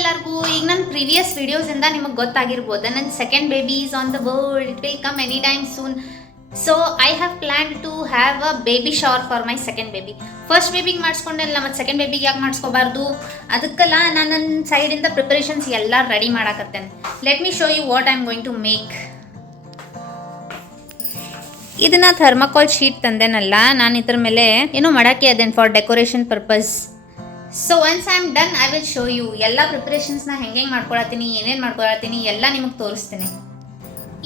ಎಲ್ಲರಿಗೂ. ಈಗ ನನ್ನ ಪ್ರೀವಿಯಸ್ ವಿಡಿಯೋಸಿಂದ ನಿಮಗೆ ಗೊತ್ತಾಗಿರ್ಬೋದು ನನ್ನ second baby is on the world. It will come any time soon. So I have plan to have a baby shower for my second baby. First ಬೇಬಿಗೆ ಮಾಡಿಸ್ಕೊಂಡೆಲ್ಲ ಮತ್ತು ಸೆಕೆಂಡ್ ಬೇಬಿಗೆ ಯಾಕೆ ಮಾಡಿಸ್ಕೋಬಾರ್ದು? ಅದಕ್ಕೆಲ್ಲ ನಾನು ನನ್ನ ಸೈಡಿಂದ ಪ್ರಿಪರೇಷನ್ಸ್ ಎಲ್ಲ ರೆಡಿ ಮಾಡಾಕತ್ತೇನೆ. Let me show you what I am going to make. ಇದನ್ನ ಥರ್ಮಾಕೋಲ್ ಶೀಟ್ ತಂದೇನಲ್ಲ, ನಾನು ಇದ್ರ ಮೇಲೆ ಏನೋ ಮಾಡಕ್ಕೆ ಅದೇನು for decoration purpose. So once I am done I will show you ಎಲ್ಲ ಪ್ರಿಪ್ರೇಷನ್ಸ್ನ ಹೆಂಗೆ ಮಾಡ್ಕೊಳತ್ತೀನಿ, ಏನೇನು ಮಾಡ್ಕೊಳತ್ತೀನಿ ಎಲ್ಲ ನಿಮಗೆ ತೋರಿಸ್ತೀನಿ.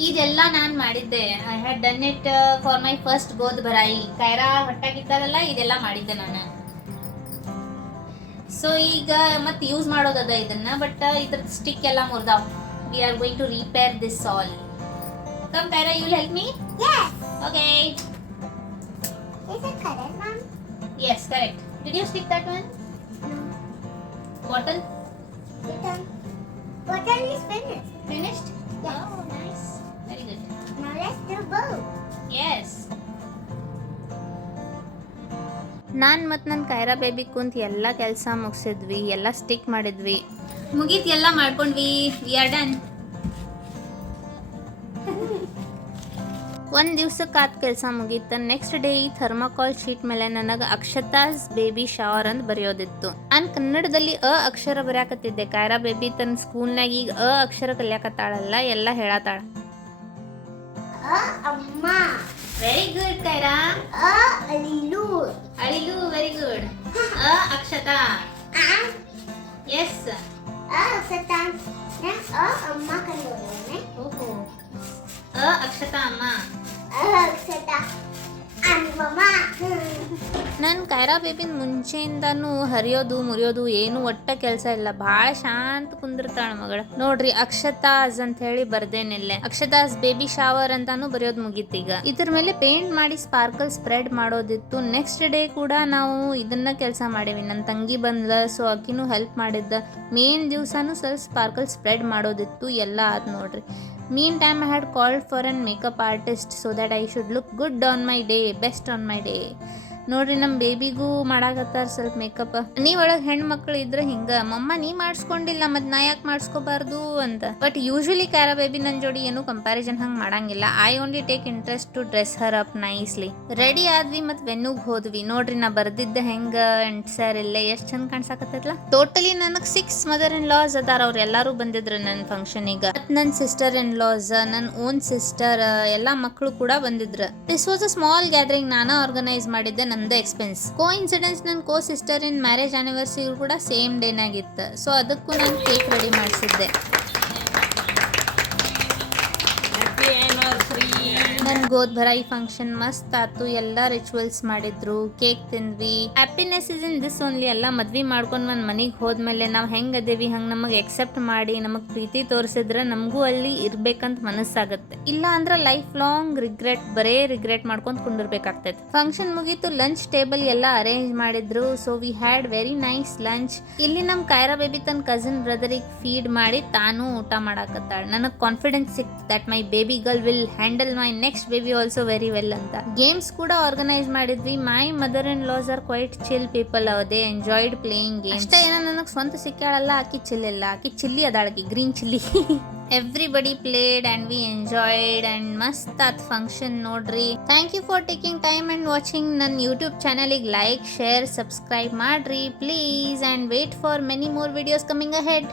ಇದೆಲ್ಲ ನಾನು ಮಾಡಿದ್ದೆ. I had done it for my first godh bharai. Kaira ಹೊಟ್ಟಾಗಿದ್ದಾರಲ್ಲ ಇದೆಲ್ಲ ಮಾಡಿದ್ದೆ ನಾನು. ಸೊ ಈಗ ಮತ್ತೆ ಯೂಸ್ ಮಾಡೋದದ ಇದನ್ನ, ಬಟ್ ಇದ್ರದ್ದು ಸ್ಟಿಕ್ ಎಲ್ಲ ಮುರಿದಾವ್. We are going to repair this all. Come Kaira, you will help me? Yes. Okay. Is it correct, Mom? Yes, correct. Did you stick that one? No. Bottle? Bottle is finished. Finished? Yes. Oh, nice. Very good. Now let's do both. Yes. ನಾನು ಮತ್ತು ನನ್ನ Kaira baby ಕುಂತು ಎಲ್ಲ ಕೆಲಸ ಮುಗಿಸಿದ್ವಿ, ಎಲ್ಲ stick ಮಾಡಿದ್ವಿ, ಮುಗೀತು, ಎಲ್ಲ ಮಾಡ್ಕೊಂಡ್ವಿ. We are done. ಒಂದು ದಿವ್ಸಕ್ಕೆ ಆದ ಕೆಲಸ ಮುಗೀತು. ನೆಕ್ಸ್ಟ್ ಡೇ ಈ ಥರ್ಮಾಕೋಲ್ ಶೀಟ್ ಮೇಲೆ ನನಗೆ ಅಕ್ಷತಾಸ್ ಬೇಬಿ ಶವರ್ ಅಂತ ಬರೆಯೋದಿತ್ತು. ನಾನು ಕನ್ನಡದಲ್ಲಿ ಅಕ್ಷರ ಬರೆಯಾಕತ್ತಿದ್ದೆ. ಕೈರಾ ಬೇಬಿ ತನ್ನ ಸ್ಕೂಲ್ನಾಗ ಈಗ ಅಕ್ಷರ ಕಲಿಯಾಕತ್ತಾಳಲ್ಲ, ಎಲ್ಲ ಹೇಳತ್ತಾಳ. Amma. Very good Kaira. Alilu. ಅಳಿಲು, very good. Akshata. Yes. Satan. Amma kan dulu. ಓಹೋ. ಅಕ್ಷತಾ ಅಮ್ಮ. Satan. Mama. ನನ್ನ ಕೈರಾ ಬೇಬಿನ ಮುಂಚೆಯಿಂದಾನು ಹರಿಯೋದು ಮುರಿಯೋದು ಏನು ಒಟ್ಟ ಕೆಲಸ ಇಲ್ಲ. ಭಾಳ ಶಾಂತ ಕುಂದಿರ್ತಾಳ ಮಗಳ. ನೋಡ್ರಿ ಅಕ್ಷತಾಸ್ ಅಂತ ಹೇಳಿ ಬರ್ದೇನಿಲ್ಲೆ. ಅಕ್ಷತಾಸ್ ಬೇಬಿ ಶವರ್ ಅಂತಾನು ಬರೆಯೋದು ಮುಗೀತು. ಈಗ ಇದ್ರ ಮೇಲೆ ಪೇಂಟ್ ಮಾಡಿ ಸ್ಪಾರ್ಕಲ್ ಸ್ಪ್ರೆಡ್ ಮಾಡೋದಿತ್ತು. ನೆಕ್ಸ್ಟ್ ಡೇ ಕೂಡ ನಾವು ಇದನ್ನ ಕೆಲಸ ಮಾಡೇವಿ. ನನ್ನ ತಂಗಿ ಬಂದ್ಲ, ಸೊ ಅಕ್ಕಿನೂ ಹೆಲ್ಪ್ ಮಾಡಿದ್ದ. ಮೇನ್ ದಿವಸನೂ ಸ್ವಲ್ಪ ಸ್ಪಾರ್ಕಲ್ ಸ್ಪ್ರೆಡ್ ಮಾಡೋದಿತ್ತು. ಎಲ್ಲ ಆದ್ ನೋಡ್ರಿ. Mean time I had called for an makeup artist so that I should look good on my day, best on my day. ನೋಡ್ರಿ ನಮ್ಮ ಬೇಬಿಗೂ ಮಾಡಾಕತ್ತಾರ ಸ್ವಲ್ಪ ಮೇಕಪ್. ನೀವೊಳಗೆ ಹೆಣ್ಮಕ್ಳು ಇದ್ರೆ ಹಿಂಗ, ಮಮ್ಮ ನೀ ಮಾಡಿಸ್ಕೊಂಡಿಲ್ಲ ಮತ್ತು ನಾ ಯಾಕೆ ಮಾಡಿಸ್ಕೋಬಾರ್ದು ಅಂತ. ಬಟ್ ಯೂಶ್ವಲಿ ಕೈರಾ ಬೇಬಿ ನನ್ನ ಜೋಡಿ ಏನು ಕಂಪ್ಯಾರಿಸನ್ ಹಂಗೆ ಮಾಡಂಗಿಲ್ಲ. I only take interest to dress her up nicely. Ready ಆದ್ವಿ ಮತ್ತು ವೆನ್ನುಗೆ ಹೋದ್ವಿ. ನೋಡ್ರಿ ನಾ ಬರ್ದಿದ್ದ ಹೆಂಗ ಸರ್ ಇಲ್ಲೇ ಎಷ್ಟು ಚಂದ ಕಾಣ್ಸಾಕತ್ತೈತ್ಲ. ಟೋಟಲಿ ನನಗೆ 6 ಮದರ್ ಇನ್ ಲಾಸ್ ಅದಾರ. ಅವ್ರು ಎಲ್ಲರೂ ಬಂದಿದ್ರು ನನ್ನ ಫಂಕ್ಷನಿಗೆ. ಮತ್ತು ನನ್ನ ಸಿಸ್ಟರ್ ಇನ್ ಲಾಸ್, ನನ್ನ ಓನ್ ಸಿಸ್ಟರ್, ಎಲ್ಲ ಮಕ್ಕಳು ಕೂಡ ಬಂದಿದ್ರು. This was a small gathering. ನಾನಾ ಆರ್ಗನೈಸ್ ಮಾಡಿದ್ದೆ, ನಂದು ಎಕ್ಸ್ಪೆನ್ಸ್. ಕೋ ಇನ್ಸಿಡೆನ್ಸ್ ನನ್ನ ಕೋ ಸಿಸ್ಟರ್ ಇನ್ ಮ್ಯಾರೇಜ್ ಆನಿವರ್ಸರಿ ಕೂಡ ಸೇಮ್ ಡೇನಾಗಿತ್ತು. ಸೊ ಅದಕ್ಕೂ ನಾನು ಕೇಕ್ ರೆಡಿ ಮಾಡಿಸಿದ್ದೆ. ನನ್ನ ಗೋದ್ ಭರಾಯಿ ಫಂಕ್ಷನ್ ಮಸ್ತ್ ಆತು. ಎಲ್ಲ ರಿಚುವಲ್ಸ್ ಮಾಡಿದ್ರು, ಕೇಕ್ ತಿಂದ್ವಿ. Happiness is in this only. ಎಲ್ಲ ಮದ್ವಿ ಮಾಡ್ಕೊಂಡು ಒಂದು ಮನೆಗೆ ಹೋದ್ಮೇಲೆ ನಾವು ಹೆಂಗೆ ಅದೇವಿ ಹಂಗೆ ನಮಗೆ ಎಕ್ಸೆಪ್ಟ್ ಮಾಡಿ ನಮಗೆ ಪ್ರೀತಿ ತೋರಿಸಿದ್ರೆ ನಮಗೂ ಅಲ್ಲಿ ಇರ್ಬೇಕಂತ ಮನಸ್ಸಾಗತ್ತೆ. ಇಲ್ಲ ಅಂದ್ರೆ ಲೈಫ್ ಲಾಂಗ್ ಬರೇ ರಿಗ್ರೆಟ್ ಮಾಡ್ಕೊಂಡು ಕುಂದಿರ್ಬೇಕಾಗ್ತೈತೆ. ಫಂಕ್ಷನ್ ಮುಗೀತು, ಲಂಚ್ ಟೇಬಲ್ ಎಲ್ಲ ಅರೇಂಜ್ ಮಾಡಿದ್ರು. So we had very nice lunch. ಇಲ್ಲಿ ನಮ್ಮ ಕೈರಾ ಬೇಬಿ ತನ್ನ ಕಸಿನ್ ಬ್ರದರಿಗೆ ಫೀಡ್ ಮಾಡಿ ತಾನು ಊಟ ಮಾಡಾಕತ್ತಾಳ. ನನಗೆ ಕಾನ್ಫಿಡೆನ್ಸ್ ಸಿಕ್ತು that my baby girl will handle my next baby also very well ಅಂತ. ಗೇಮ್ಸ್ ಕೂಡ ಆರ್ಗನೈಸ್ ಮಾಡಿದ್ವಿ. My mother in law are quite chill people. They enjoyed playing games. ಅಷ್ಟೇ ಏನೋ ನನಗೆ ಸ್ವಂತ ಸಿಕ್ಕಾಳಲ್ಲ, ಆಕಿ ಚಿಲ್ ಇಲ್ಲ, ಆಕಿ ಚಿಲ್ಲಿ ಅದಾಳಕಿ, green chilli. Everybody played and we enjoyed and ಮಸ್ತ್ ಆತ್ ಫಂಕ್ಷನ್ ನೋಡ್ರಿ. Thank you for taking time and watching. ನನ್ನ ಯೂಟ್ಯೂಬ್ ಚಾನಲಿಗೆ ಲೈಕ್, ಶೇರ್, ಸಬ್ಸ್ಕ್ರೈಬ್ ಮಾಡ್ರಿ please. And wait for many more videos coming ahead.